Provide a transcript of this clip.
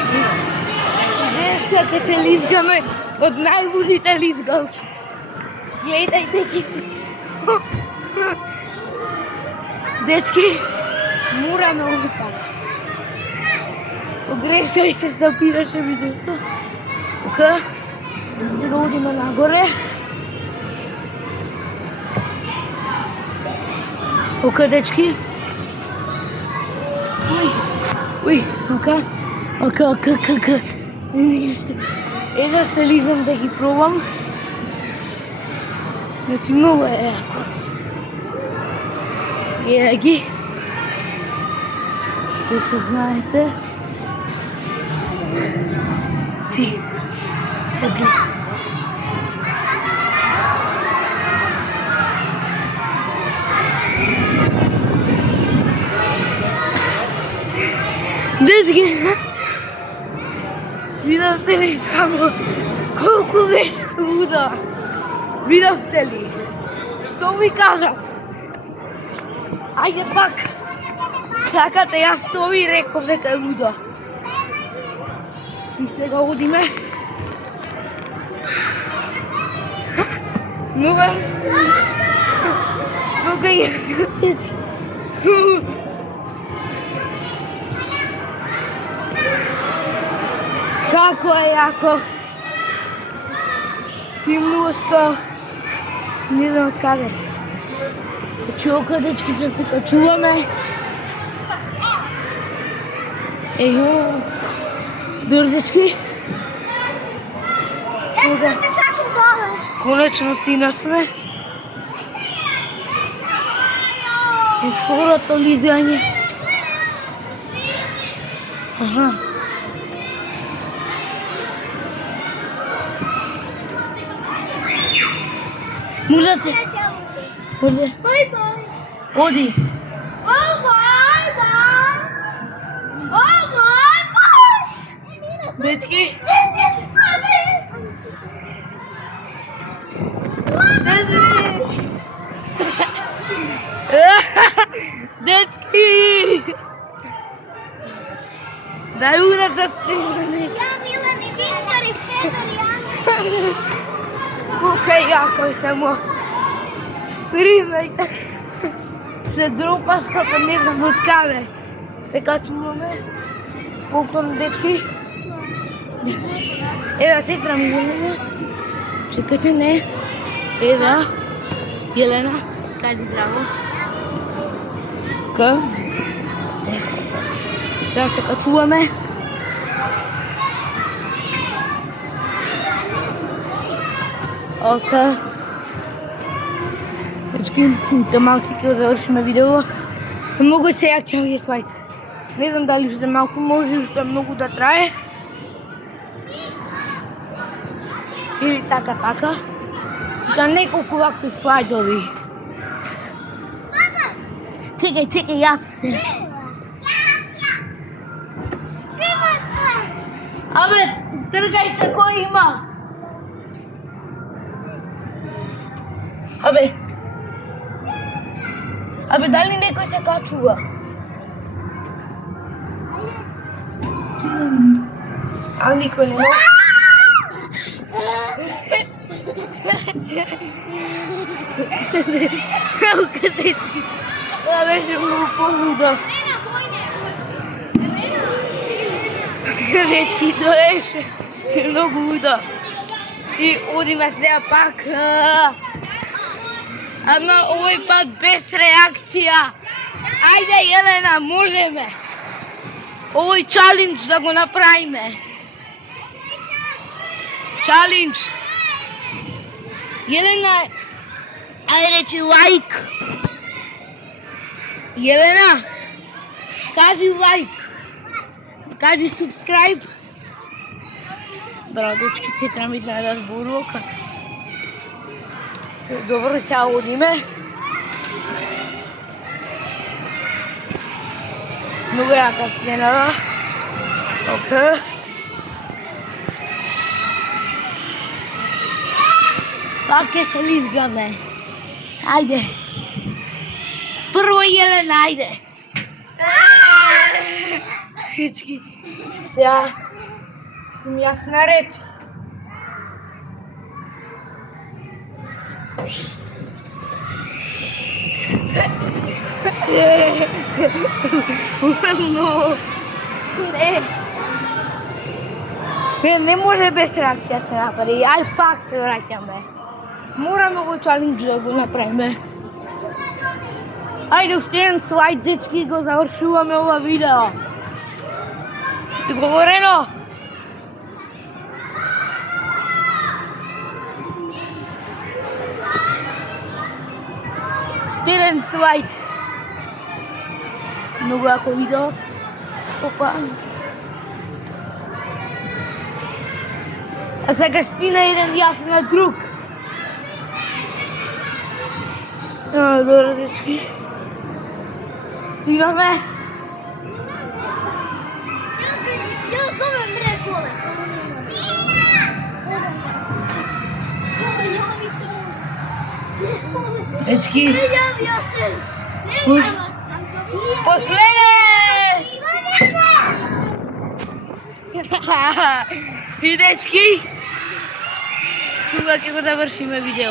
дечки. Днеска ќе се лизгаме од најлудите лизгалки. Гледајте ги. Дечки, мораме овој пат. Погрешно и се стапираше видеото. Ока, сега одиме нагоре. Ока, дечки. Уј, ока. Ништо. Еда се лизам да ги пробам. Значи многу е јако. Еда ги. Кој се знаете. Ти. Седи. Дечки, видовте ли само колку беше луда? Видовте ли? Што ви кажав? Ајде пак. Сакате, јас што ви реков дека е луда. И сега одиме. Много е. Како е јако. Филмушка. Не знам од каде. Качуока, дечки, се качуваме. Ејо. Добре, дечки. Те чакам доле. Конечно стигнавме. И второто лизање. Аха. Може се. Оди. Оди. Дечки. Дечки. Дај урата стигнане. Ја, Милан и Виктор и Федор, ја. Колко е јако е само. Признајте. Се дропаш како не знам од каде. Се качуваме. Повторно, дечки. Ева, сестра ми Елена. Чекайте, не. Ева. Елена, кажи здраво. Ка? Сега се качуваме. Ока. Дечки, малко си ќе завршиме видео. Многу се јако ќе слайд. Не знам дали уште малку може, уште многу да трае. Или така. За неколку вакви слайдови. Чекај, јас се. Абе, тргај се кој има. Абе, дали некој се качува? А никој не може. Ево къде ти. Това беше много по-лудо. Дечки, това беше много лудо. И одиме сега пак. Ама овој пат без реакција. Ајде, Елена, можеме. Овој чалендж да го направиме. Чалендж. Елена, ајде речи лайк. Елена, кажи лайк. Кажи субскрайб. Браво, дечки, сестра ми знае да зборува. Добро, сега одиме. Много јака стенава. Ока. Пак ќе се лизгаме. Ајде. Прво Елена, ајде. Всички. Сега Сум јас наред. Не може без реакција се направи. Ај пак се враќаме. Мораме го чалендж да го направиме. Ајде уште еден слайд, дечки, го завршуваме ова видео. Договорено? Уште еден слайд. Многу јако видео. Опа. А сега стина еден јас на друг. Добро, дечки. Стигаме. Ја зовем Реголе. Дечки. Не јавија се. Последен! И дечки, кога ќе го завршиме видео.